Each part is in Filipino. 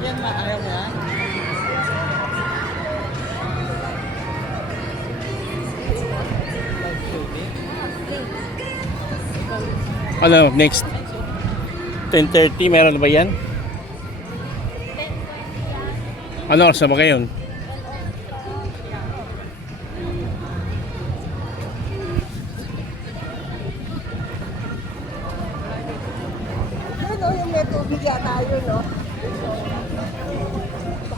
Yan ba? Ayaw mo yan? Ano, next 10:30, meron na ba yan? Ano oras na ba ngayon? Ano yung may tubig yata yun, no?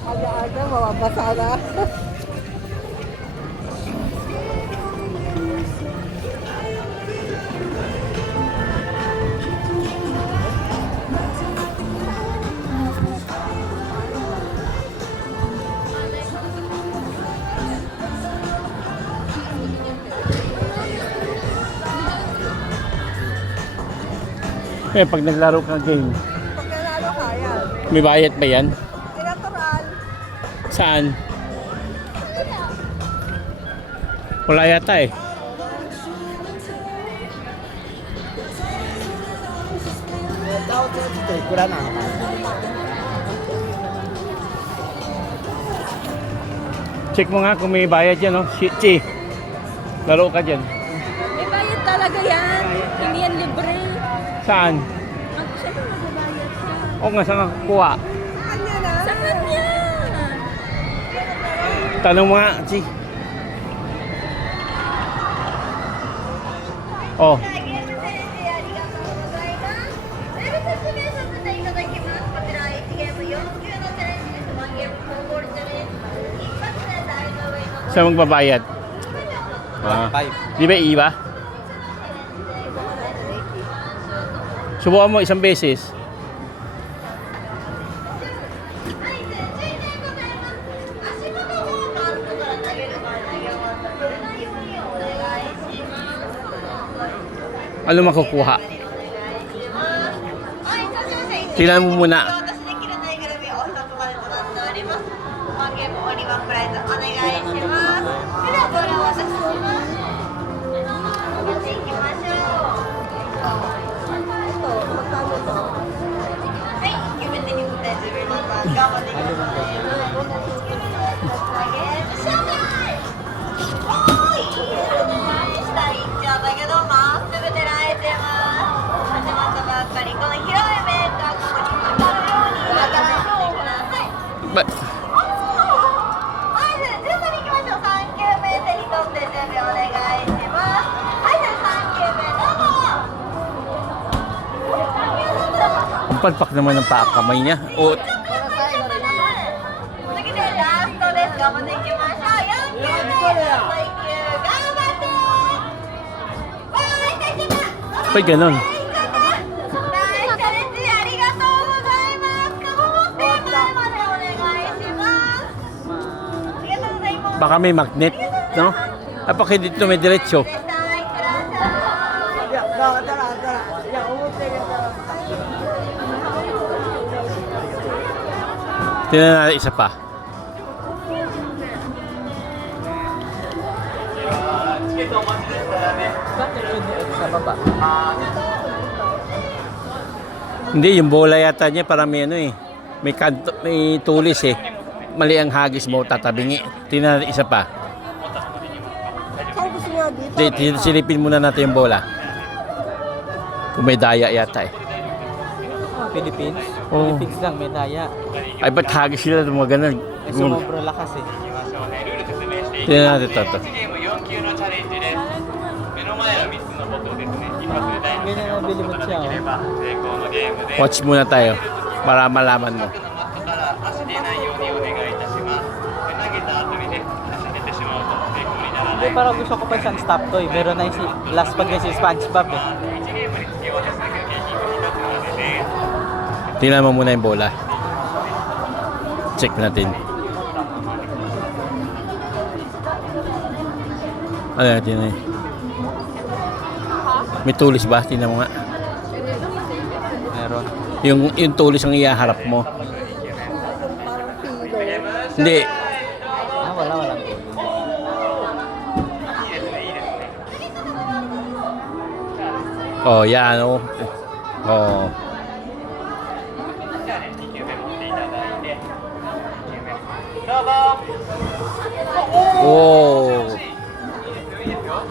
Aga-aga, mababasa na. Eh, pag naglaro ka game, Pag nanalo ka, yan. may bayad ba yan? Eh, natural. Saan? Wala yata eh. Check mo nga kung may bayad yan, no? Chi, laro ka dyan. May bayad talaga yan. Hindi yan libre. Saan? Saan mo magbabayad ka? O nga, saan ka kukuha? Kanya na. Sa kanya. Tanong mo nga, Chi. Oh, ゲーム先生ありがとうございます。ウェブ説明させていただきます。こちら1ゲーム4級のチャレンジです。1ゲーム4ゴールチャレンジ。一発で台の上の saan magbabayad? Ah, di ba iba? Subukan mo isang beses. はい、で注意でございます。足元の方の後から投げる場合投げ終わったら触れないようにお願いします。 Ano makukuha? はい、そうしました。 Tingnan mo muna. 私できるぬいぐるみをお一つまでとなっております。ワンゲームオリワンプライズお願いします。それではボールをお渡しします。やっていきましょう。 Ito, magkano to? はい、決めてに答えてみます。頑張ってください。紹介。おーい。下行っちゃったけど、まっすぐ狙えてます。始まったばっかり、この広い面がここに当たるように当たらせてください。 Ba- はい、順番に行きましょう。3球目手に取って準備お願いします。はい、じゃあ3球目どうぞ。 Ang palpak naman ng paa kamay niya. O, 次でラストです。頑張っていきましょう。4球目、最球頑張って。おーい、最球目。 ba't ganon? ナイスチャレンジありがとうございます。カモ持って前までお願いします。ありがとうございます。 Baka may magnet, no? Apak hindi ito may diretso. でした。いってらっしゃい。いや、だから、いや、思ってるやつは。 Tingnan natin isa pa. Sa baba. Hindi, yung bola yata niya parang may ano eh. May, kanto, may tulis eh. Mali ang hagis mo, tatabingi. Tingnan natin isa pa. Saan gusto niya dito? Silipin muna natin yung bola. Kung may daya yata eh. Philippines? Oo. Philippines lang, may daya. Ay, ba't hagis sila mga ganun? Eh, sumobra lakas eh. Tingnan natin ito. ゲーム4級のチャレンジです。目の前の3つのことをですね、一発でタイムしておくことができれば成功のゲームです。 Watch muna tayo para malaman mo. 奥のマットから足出ないようにお願いいたします。で投げた後にね、足出てしまうと成功にならな Hindi, い。 parang gusto ko pa siyang stop toy. Meron na yung last pag si SpongeBob eh. 1ゲームにつきはですね、景品が1つまでです。 Tingnan mo muna yung bola. Check natin. Ano natin eh? May tulis ba? Tingnan mo nga. Meron. Yung tulis ang ihaharap mo. Hindi. Ah, walang. Oh, yan oh. Oo. じゃあね、2球目持っていただいて、2球目。どうぞ。Oh. いいですよ、いいですよ。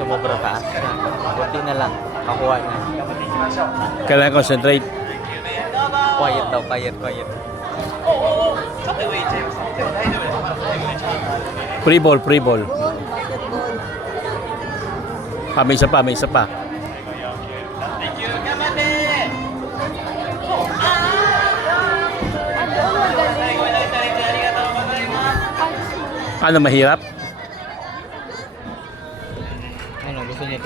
Sumobra taas siya. Buti na lang. Kakuha niya. 頑張っていきましょう。 Kailangan concentrate. 2球目、どうぞ。 Quiet daw, quiet, quiet. ちょっと上行っちゃいました。でも大丈夫です。まだ最後でチャンスあるんでね。 Free ball, free ball. Ball, basketball. Ah, may isa pa, may isa pa. 最後4球。ラスト1球、頑張ってAno, magaling. 最後になりチャレンジありがとうございます。Ano, mahirap?